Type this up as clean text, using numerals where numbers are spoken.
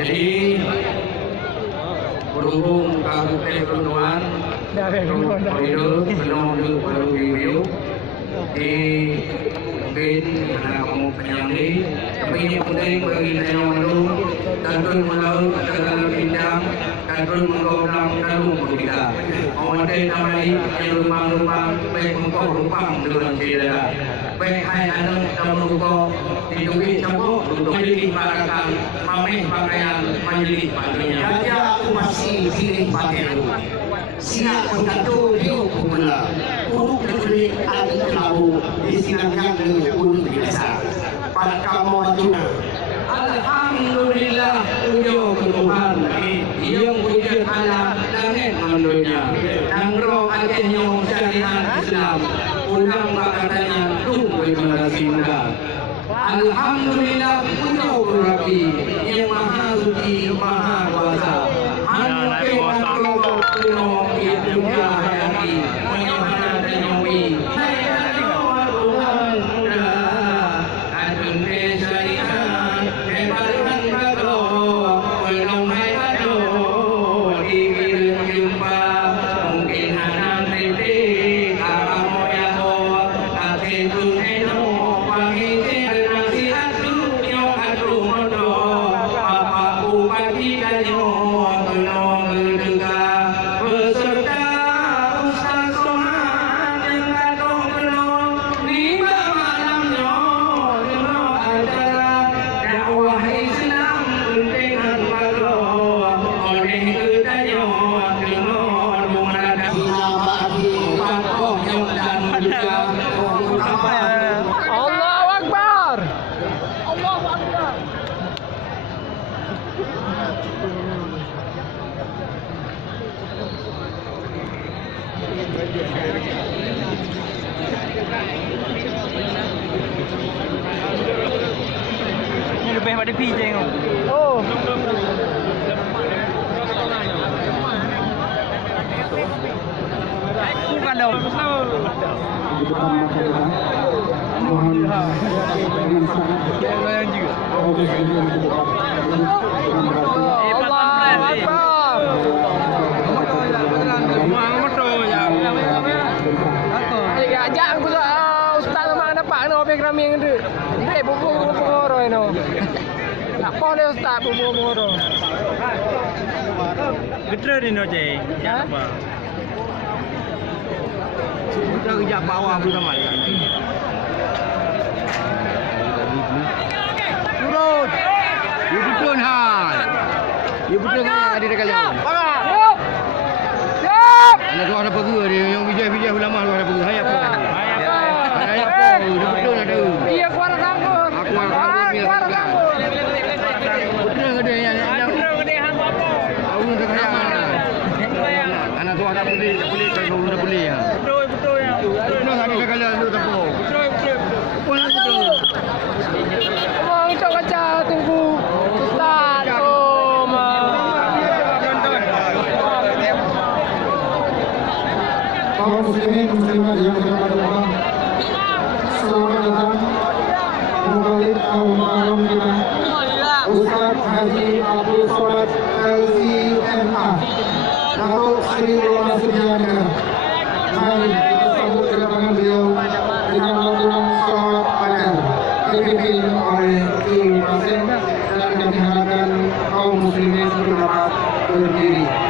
Jadi berhubung kabupaten Keluan hidup penuh baru review di mungkin karena kamu penyambi tapi ini penting bagi Nanya Mandung dan melaut adalah pindang dan mengobram dalam kita memadai tamai rumah-rumah baik rumpang dengan tidak baik hai anak dalam rumpang hidupi cabuk untuk menjadi barakan mameh pakaian menjadi pakaian Raja aku masih pilih pakaian siap satu hiu pula urut kecil adik tahu disinangkan dengan urut biasa pada kamu tuna. Alhamdulillah puji Tuhan yang puji Allah dan manusia dan roh akhirnya syariat Islam pulang katanya tunggu generasi muda. Alhamdulillah puji Rabbi yang maha suci maha kuasa. Hanya kuasa kuno itu hayati menyembah dan nyawi. Ini lebih pada PJ kau. Oh. Bukan dong. Ajak aku ustaz memang dapat no pe kami ngende. Dek buku-buku roy no. Tak boleh ustaz buku-buku roy. Betul ni no je. Apa? Kita kerja bawah belum amal. Turun. You betul hal. You betul kan ada dekat jauh. Siap. Siap. Ada tu ada pergi dia yang bijak-bijak ulama tu ada pergi. Hai apa? Hai apa? Dia betul ada. Iya kuara sangkut. Aku ada Kuara sangkut. betul ada yang Betul gede hang apa? Aku nak kaya. Anak tu ada boleh kalau dah boleh ya. Betul ya. Betul ada kala tu tak apa. Betul. Pun betul. Mau untuk kaca tunggu ustaz. Oh ma. Kaum muslimin muslimat yang berada Allah. Selamat datang kembali tahun malam kita. Ustaz Haji Abdul Somad LCMA Datuk Seri Ulama Sudiana. Mari kita sambut kedatangan beliau dengan lantunan salawat panjang dipimpin oleh Ibu Masin dan kami harapkan kaum muslimin untuk dapat berdiri.